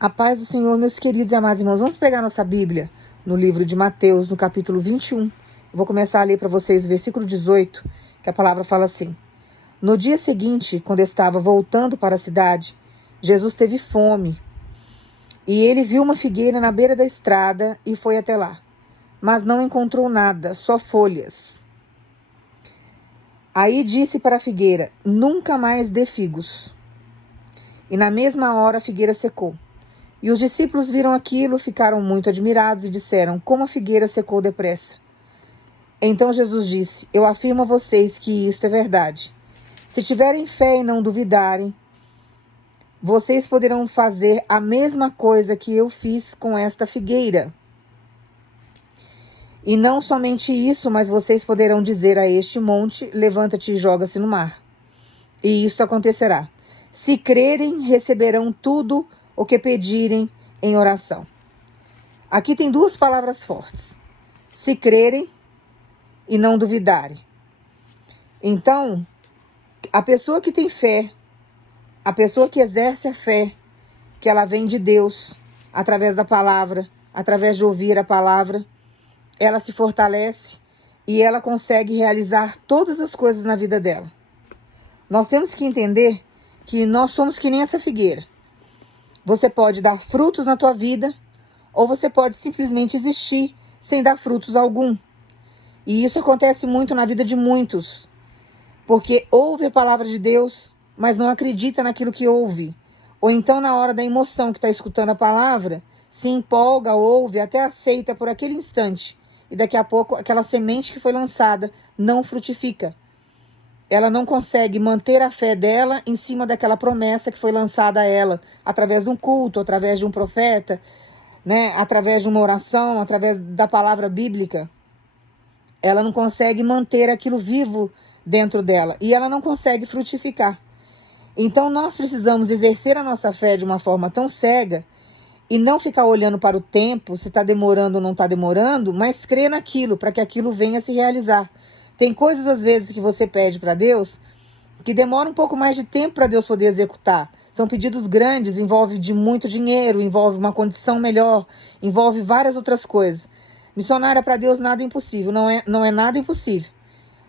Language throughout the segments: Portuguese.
A paz do Senhor, meus queridos e amados irmãos. Vamos pegar nossa Bíblia no livro de Mateus, no capítulo 21. Eu vou começar a ler para vocês o versículo 18, que a palavra fala assim. No dia seguinte, quando estava voltando para a cidade, Jesus teve fome. E ele viu uma figueira na beira da estrada e foi até lá. Mas não encontrou nada, só folhas. Aí disse para a figueira, nunca mais dê figos. E na mesma hora a figueira secou. E os discípulos viram aquilo, ficaram muito admirados e disseram, como a figueira secou depressa. Então Jesus disse, eu afirmo a vocês que isto é verdade. Se tiverem fé e não duvidarem, vocês poderão fazer a mesma coisa que eu fiz com esta figueira. E não somente isso, mas vocês poderão dizer a este monte, levanta-te e joga-se no mar. E isto acontecerá. Se crerem, receberão tudo o que pedirem em oração. Aqui tem duas palavras fortes. Se crerem e não duvidarem. Então, a pessoa que tem fé, a pessoa que exerce a fé, que ela vem de Deus, através da palavra, através de ouvir a palavra, ela se fortalece e ela consegue realizar todas as coisas na vida dela. Nós temos que entender que nós somos que nem essa figueira. Você pode dar frutos na tua vida ou você pode simplesmente existir sem dar frutos algum. E isso acontece muito na vida de muitos, porque ouve a palavra de Deus, mas não acredita naquilo que ouve. Ou então na hora da emoção que está escutando a palavra, se empolga, ouve, até aceita por aquele instante. E daqui a pouco aquela semente que foi lançada não frutifica. Ela não consegue manter a fé dela em cima daquela promessa que foi lançada a ela, através de um culto, através de um profeta, né? Através de uma oração, através da palavra bíblica. Ela não consegue manter aquilo vivo dentro dela e ela não consegue frutificar. Então nós precisamos exercer a nossa fé de uma forma tão cega e não ficar olhando para o tempo, se está demorando ou não está demorando, mas crer naquilo, para que aquilo venha a se realizar. Tem coisas, às vezes, que você pede para Deus, que demora um pouco mais de tempo para Deus poder executar. São pedidos grandes, envolve de muito dinheiro, envolve uma condição melhor, envolve várias outras coisas. Missionária, para Deus nada é impossível, não é nada impossível.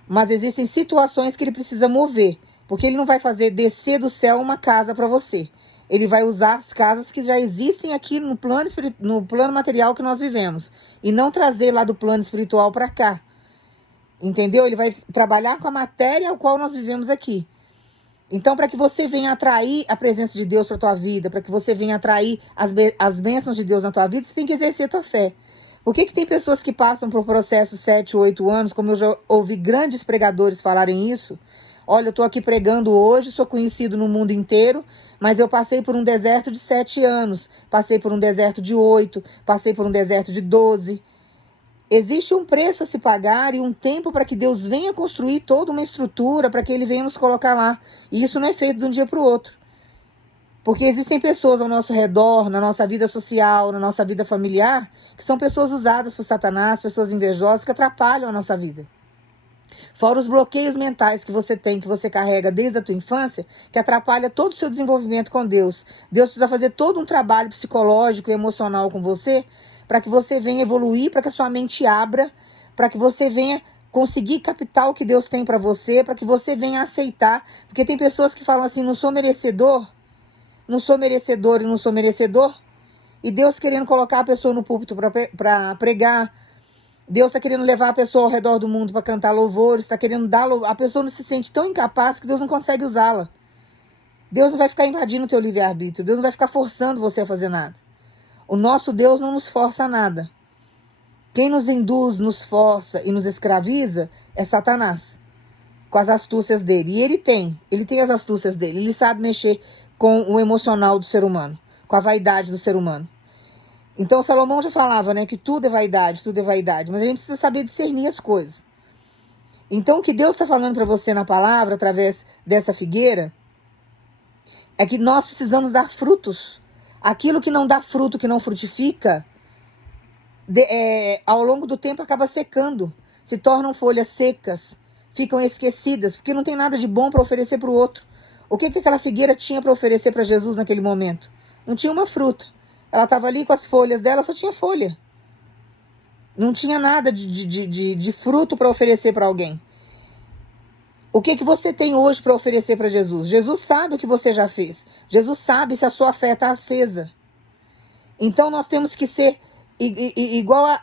Mas existem situações que ele precisa mover, porque ele não vai fazer descer do céu uma casa para você. Ele vai usar as casas que já existem aqui no plano material que nós vivemos. E não trazer lá do plano espiritual para cá. Entendeu? Ele vai trabalhar com a matéria ao qual nós vivemos aqui. Então, para que você venha atrair a presença de Deus para a tua vida, para que você venha atrair as bênçãos de Deus na tua vida, você tem que exercer a tua fé. Por que tem pessoas que passam por processos 7, 8 anos, como eu já ouvi grandes pregadores falarem isso? Olha, eu estou aqui pregando hoje, sou conhecido no mundo inteiro, mas eu passei por um deserto de 7 anos, passei por um deserto de 8, passei por um deserto de 12. Existe um preço a se pagar e um tempo para que Deus venha construir toda uma estrutura, para que Ele venha nos colocar lá. E isso não é feito de um dia para o outro. Porque existem pessoas ao nosso redor, na nossa vida social, na nossa vida familiar, que são pessoas usadas por Satanás, pessoas invejosas que atrapalham a nossa vida. Fora os bloqueios mentais que você tem, que você carrega desde a tua infância, que atrapalha todo o seu desenvolvimento com Deus. Deus precisa fazer todo um trabalho psicológico e emocional com você, para que você venha evoluir, para que a sua mente abra, para que você venha conseguir captar o que Deus tem para você, para que você venha aceitar. Porque tem pessoas que falam assim, não sou merecedor e não sou merecedor. E Deus querendo colocar a pessoa no púlpito para pregar. Deus está querendo levar a pessoa ao redor do mundo para cantar louvores, está querendo dar louvor. A pessoa não se sente tão incapaz que Deus não consegue usá-la. Deus não vai ficar invadindo o teu livre-arbítrio. Deus não vai ficar forçando você a fazer nada. O nosso Deus não nos força a nada. Quem nos induz, nos força e nos escraviza é Satanás, com as astúcias dele. E ele tem as astúcias dele. Ele sabe mexer com o emocional do ser humano, com a vaidade do ser humano. Então Salomão já falava, né, que tudo é vaidade, mas a gente precisa saber discernir as coisas. Então o que Deus está falando para você na palavra, através dessa figueira, é que nós precisamos dar frutos. Aquilo que não dá fruto, que não frutifica, ao longo do tempo acaba secando, se tornam folhas secas, ficam esquecidas, porque não tem nada de bom para oferecer para o outro. O que aquela figueira tinha para oferecer para Jesus naquele momento? Não tinha uma fruta. Ela estava ali com as folhas dela, só tinha folha. Não tinha nada de fruto para oferecer para alguém. O que você tem hoje para oferecer para Jesus? Jesus sabe o que você já fez. Jesus sabe se a sua fé está acesa. Então nós temos que ser igual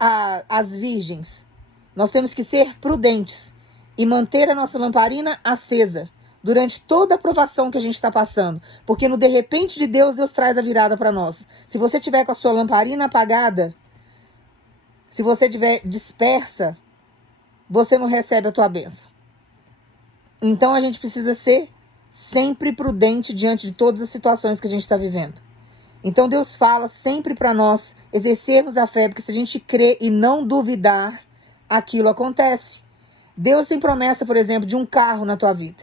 às virgens. Nós temos que ser prudentes e manter a nossa lamparina acesa durante toda a provação que a gente está passando. Porque no de repente de Deus, Deus traz a virada para nós. Se você tiver com a sua lamparina apagada, se você estiver dispersa, você não recebe a tua bênção. Então a gente precisa ser sempre prudente diante de todas as situações que a gente está vivendo. Então Deus fala sempre para nós exercermos a fé, porque se a gente crer e não duvidar, aquilo acontece. Deus tem promessa, por exemplo, de um carro na tua vida.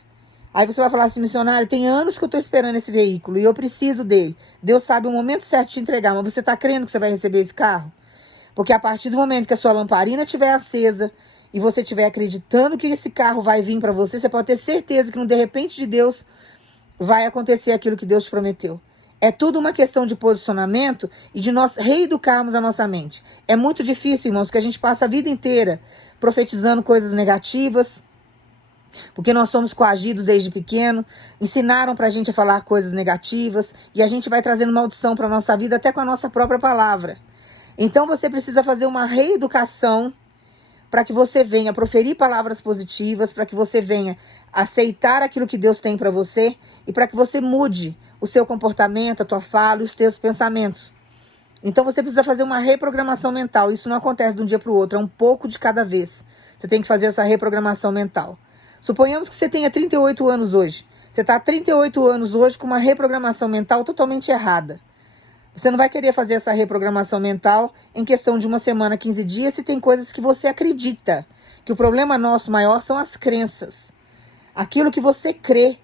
Aí você vai falar assim, missionário, tem anos que eu estou esperando esse veículo e eu preciso dele. Deus sabe o momento certo de te entregar, mas você está crendo que você vai receber esse carro? Porque a partir do momento que a sua lamparina estiver acesa e você estiver acreditando que esse carro vai vir para você, você pode ter certeza que no de repente de Deus vai acontecer aquilo que Deus te prometeu. É tudo uma questão de posicionamento e de nós reeducarmos a nossa mente. É muito difícil, irmãos, que a gente passa a vida inteira profetizando coisas negativas, porque nós somos coagidos desde pequeno, ensinaram pra gente a falar coisas negativas e a gente vai trazendo maldição pra nossa vida até com a nossa própria palavra. Então você precisa fazer uma reeducação para que você venha proferir palavras positivas, para que você venha aceitar aquilo que Deus tem para você e para que você mude o seu comportamento, a tua fala e os teus pensamentos. Então você precisa fazer uma reprogramação mental. Isso não acontece de um dia para o outro, é um pouco de cada vez. Você tem que fazer essa reprogramação mental. Suponhamos que você tenha 38 anos hoje. Você está há 38 anos hoje com uma reprogramação mental totalmente errada. Você não vai querer fazer essa reprogramação mental em questão de uma semana, 15 dias, se tem coisas que você acredita. Que o problema nosso maior são as crenças. Aquilo que você crê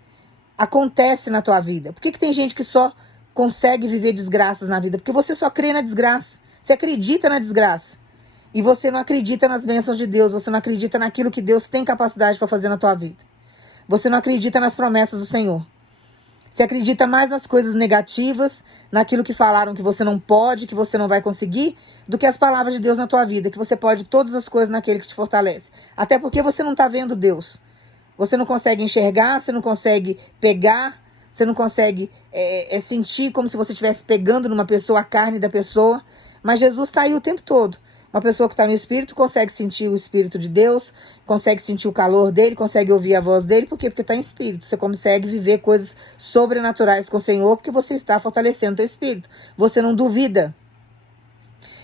acontece na tua vida. Por que tem gente que só consegue viver desgraças na vida? Porque você só crê na desgraça. Você acredita na desgraça. E você não acredita nas bênçãos de Deus. Você não acredita naquilo que Deus tem capacidade para fazer na tua vida. Você não acredita nas promessas do Senhor. Você acredita mais nas coisas negativas, naquilo que falaram que você não pode, que você não vai conseguir, do que as palavras de Deus na tua vida, que você pode todas as coisas naquele que te fortalece. Até porque você não está vendo Deus. Você não consegue enxergar, você não consegue pegar, você não consegue sentir como se você estivesse pegando numa pessoa a carne da pessoa. Mas Jesus está aí o tempo todo. Uma pessoa que está no Espírito consegue sentir o Espírito de Deus, consegue sentir o calor dele, consegue ouvir a voz dele. Por quê? Porque está em Espírito. Você consegue viver coisas sobrenaturais com o Senhor porque você está fortalecendo o teu Espírito. Você não duvida.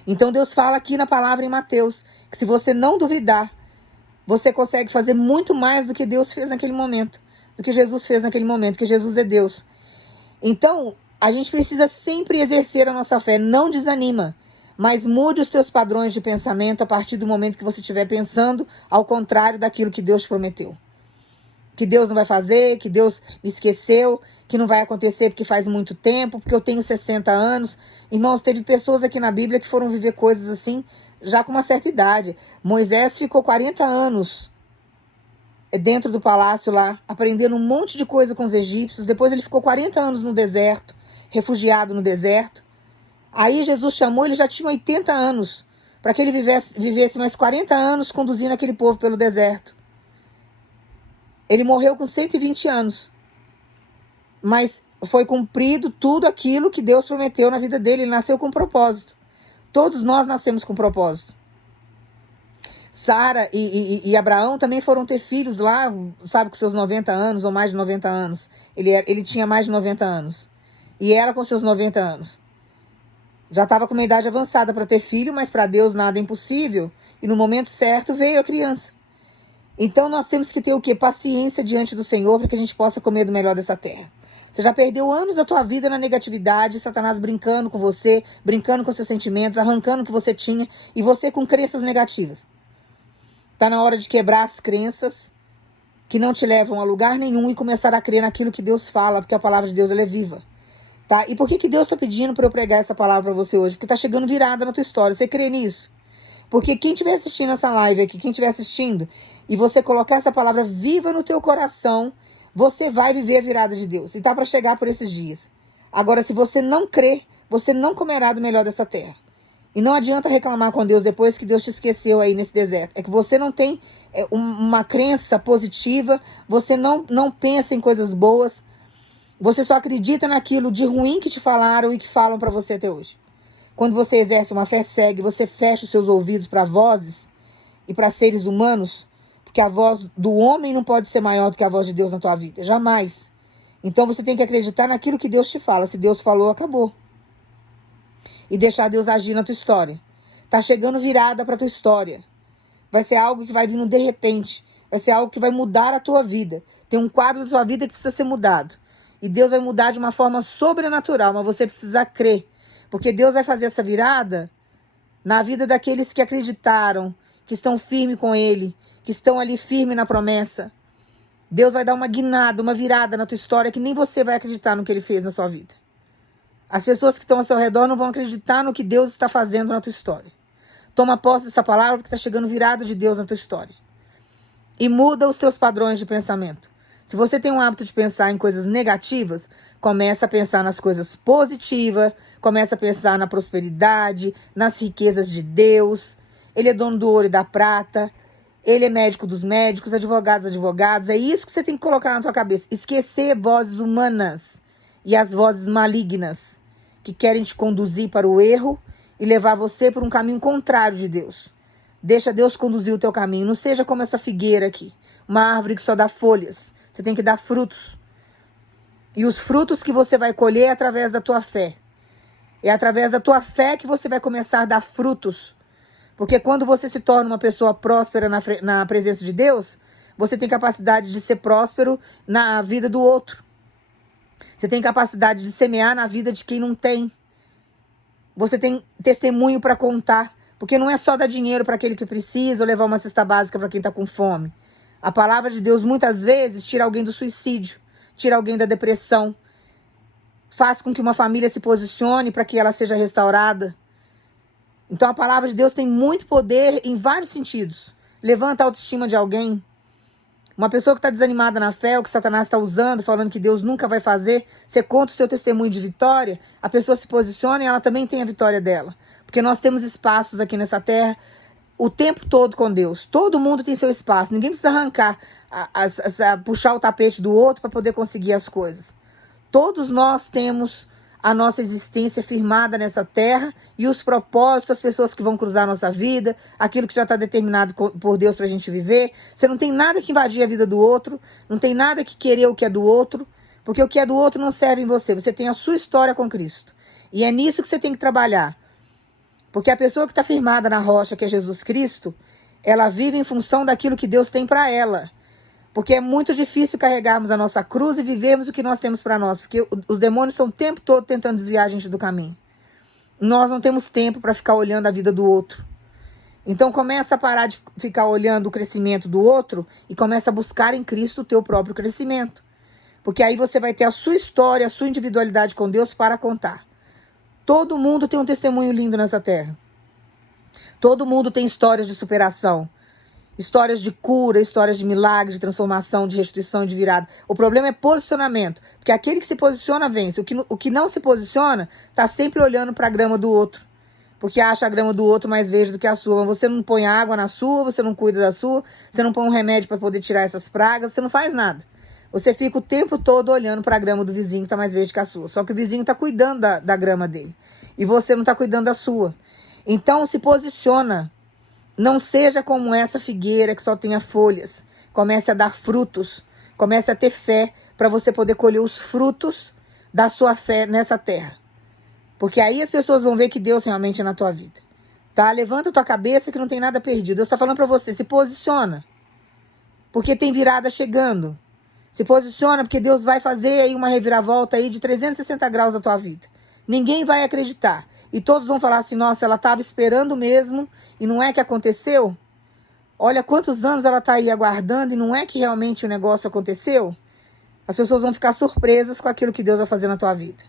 Então Deus fala aqui na palavra em Mateus que se você não duvidar, você consegue fazer muito mais do que Deus fez naquele momento, do que Jesus fez naquele momento, que Jesus é Deus. Então, a gente precisa sempre exercer a nossa fé. Não desanima. Mas mude os teus padrões de pensamento a partir do momento que você estiver pensando ao contrário daquilo que Deus prometeu. Que Deus não vai fazer, que Deus me esqueceu, que não vai acontecer porque faz muito tempo, porque eu tenho 60 anos. Irmãos, teve pessoas aqui na Bíblia que foram viver coisas assim já com uma certa idade. Moisés ficou 40 anos dentro do palácio lá, aprendendo um monte de coisa com os egípcios. Depois ele ficou 40 anos no deserto, refugiado no deserto. Aí Jesus chamou, ele já tinha 80 anos, para que ele vivesse mais 40 anos conduzindo aquele povo pelo deserto. Ele morreu com 120 anos, mas foi cumprido tudo aquilo que Deus prometeu na vida dele, ele nasceu com propósito. Todos nós nascemos com propósito. Sara e Abraão também foram ter filhos lá, sabe, com seus 90 anos ou mais de 90 anos. Ele tinha mais de 90 anos. E ela com seus 90 anos. Já estava com uma idade avançada para ter filho, mas para Deus nada é impossível. E no momento certo veio a criança. Então nós temos que ter o quê? Paciência diante do Senhor para que a gente possa comer do melhor dessa terra. Você já perdeu anos da tua vida na negatividade, Satanás brincando com você, brincando com seus sentimentos, arrancando o que você tinha e você com crenças negativas. Está na hora de quebrar as crenças que não te levam a lugar nenhum e começar a crer naquilo que Deus fala, porque a palavra de Deus ela é viva. Tá? E por que Deus está pedindo para eu pregar essa palavra para você hoje? Porque está chegando virada na tua história. Você crê nisso? Porque quem estiver assistindo essa live aqui, quem estiver assistindo, e você colocar essa palavra viva no teu coração, você vai viver a virada de Deus. E tá para chegar por esses dias. Agora, se você não crê, você não comerá do melhor dessa terra. E não adianta reclamar com Deus depois que Deus te esqueceu aí nesse deserto. É que você não tem uma crença positiva, você não pensa em coisas boas, você só acredita naquilo de ruim que te falaram e que falam para você até hoje. Quando você exerce uma fé cega, você fecha os seus ouvidos para vozes e para seres humanos, porque a voz do homem não pode ser maior do que a voz de Deus na tua vida. Jamais. Então você tem que acreditar naquilo que Deus te fala. Se Deus falou, acabou. E deixar Deus agir na tua história. Tá chegando virada para tua história. Vai ser algo que vai vindo de repente. Vai ser algo que vai mudar a tua vida. Tem um quadro da tua vida que precisa ser mudado. E Deus vai mudar de uma forma sobrenatural, mas você precisa crer. Porque Deus vai fazer essa virada na vida daqueles que acreditaram, que estão firmes com Ele, que estão ali firmes na promessa. Deus vai dar uma guinada, uma virada na tua história que nem você vai acreditar no que Ele fez na sua vida. As pessoas que estão ao seu redor não vão acreditar no que Deus está fazendo na tua história. Toma posse dessa palavra porque está chegando virada de Deus na tua história. E muda os teus padrões de pensamento. Se você tem um hábito de pensar em coisas negativas, começa a pensar nas coisas positivas, começa a pensar na prosperidade, nas riquezas de Deus. Ele é dono do ouro e da prata. Ele é médico dos médicos, advogados dos advogados. É isso que você tem que colocar na tua cabeça. Esquecer vozes humanas e as vozes malignas que querem te conduzir para o erro e levar você por um caminho contrário de Deus. Deixa Deus conduzir o teu caminho. Não seja como essa figueira aqui, uma árvore que só dá folhas. Você tem que dar frutos. E os frutos que você vai colher é através da tua fé. É através da tua fé que você vai começar a dar frutos. Porque quando você se torna uma pessoa próspera na presença de Deus, você tem capacidade de ser próspero na vida do outro. Você tem capacidade de semear na vida de quem não tem. Você tem testemunho para contar. Porque não é só dar dinheiro para aquele que precisa ou levar uma cesta básica para quem está com fome. A palavra de Deus muitas vezes tira alguém do suicídio, tira alguém da depressão, faz com que uma família se posicione para que ela seja restaurada. Então a palavra de Deus tem muito poder em vários sentidos. Levanta a autoestima de alguém. Uma pessoa que está desanimada na fé, o que Satanás está usando, falando que Deus nunca vai fazer, você conta o seu testemunho de vitória, a pessoa se posiciona e ela também tem a vitória dela. Porque nós temos espaços aqui nessa terra o tempo todo com Deus. Todo mundo tem seu espaço. Ninguém precisa arrancar, puxar o tapete do outro para poder conseguir as coisas. Todos nós temos a nossa existência firmada nessa terra e os propósitos, as pessoas que vão cruzar a nossa vida, aquilo que já está determinado por Deus para a gente viver. Você não tem nada que invadir a vida do outro, não tem nada que querer o que é do outro, porque o que é do outro não serve em você. Você tem a sua história com Cristo. E é nisso que você tem que trabalhar. Porque a pessoa que está firmada na rocha, que é Jesus Cristo, ela vive em função daquilo que Deus tem para ela. Porque é muito difícil carregarmos a nossa cruz e vivermos o que nós temos para nós. Porque os demônios estão o tempo todo tentando desviar a gente do caminho. Nós não temos tempo para ficar olhando a vida do outro. Então começa a parar de ficar olhando o crescimento do outro e começa a buscar em Cristo o teu próprio crescimento. Porque aí você vai ter a sua história, a sua individualidade com Deus para contar. Todo mundo tem um testemunho lindo nessa terra. Todo mundo tem histórias de superação. Histórias de cura, histórias de milagre, de transformação, de restituição e de virada. O problema é posicionamento. Porque aquele que se posiciona vence. O que não se posiciona está sempre olhando para a grama do outro. Porque acha a grama do outro mais verde do que a sua. Mas você não põe água na sua, você não cuida da sua, você não põe um remédio para poder tirar essas pragas, você não faz nada. Você fica o tempo todo olhando para a grama do vizinho que está mais verde que a sua. Só que o vizinho está cuidando da grama dele. E você não está cuidando da sua. Então se posiciona. Não seja como essa figueira que só tenha folhas. Comece a dar frutos. Comece a ter fé para você poder colher os frutos da sua fé nessa terra. Porque aí as pessoas vão ver que Deus realmente é na tua vida. Tá? Levanta a tua cabeça que não tem nada perdido. Deus está falando para você, se posiciona. Porque tem virada chegando. Se posiciona porque Deus vai fazer aí uma reviravolta aí de 360 graus na tua vida. Ninguém vai acreditar. E todos vão falar assim, nossa, ela estava esperando mesmo e não é que aconteceu? Olha quantos anos ela está aí aguardando e não é que realmente o negócio aconteceu? As pessoas vão ficar surpresas com aquilo que Deus vai fazer na tua vida.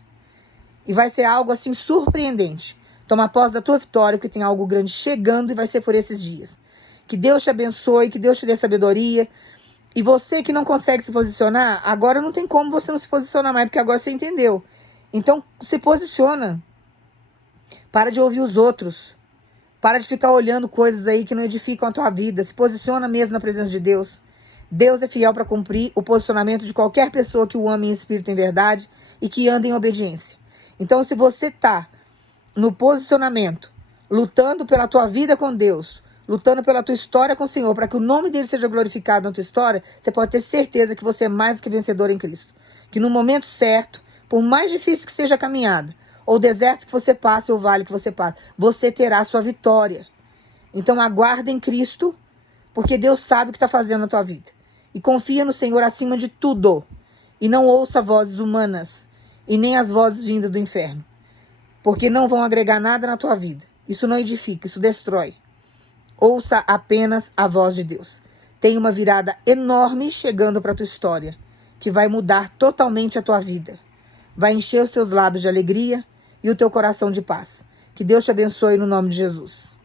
E vai ser algo assim surpreendente. Toma posse da tua vitória, porque tem algo grande chegando e vai ser por esses dias. Que Deus te abençoe, que Deus te dê sabedoria. E você que não consegue se posicionar, agora não tem como você não se posicionar mais, porque agora você entendeu. Então, se posiciona. Para de ouvir os outros. Para de ficar olhando coisas aí que não edificam a tua vida. Se posiciona mesmo na presença de Deus. Deus é fiel para cumprir o posicionamento de qualquer pessoa que o ame em espírito e em verdade e que anda em obediência. Então, se você está no posicionamento, lutando pela tua vida com Deus, lutando pela tua história com o Senhor, para que o nome dele seja glorificado na tua história, você pode ter certeza que você é mais do que vencedor em Cristo. Que no momento certo, por mais difícil que seja a caminhada, ou o deserto que você passe, ou o vale que você passe, você terá a sua vitória. Então aguarda em Cristo, porque Deus sabe o que está fazendo na tua vida. E confia no Senhor acima de tudo. E não ouça vozes humanas, e nem as vozes vindas do inferno. Porque não vão agregar nada na tua vida. Isso não edifica, isso destrói. Ouça apenas a voz de Deus. Tem uma virada enorme chegando para a tua história, que vai mudar totalmente a tua vida. Vai encher os teus lábios de alegria e o teu coração de paz. Que Deus te abençoe no nome de Jesus.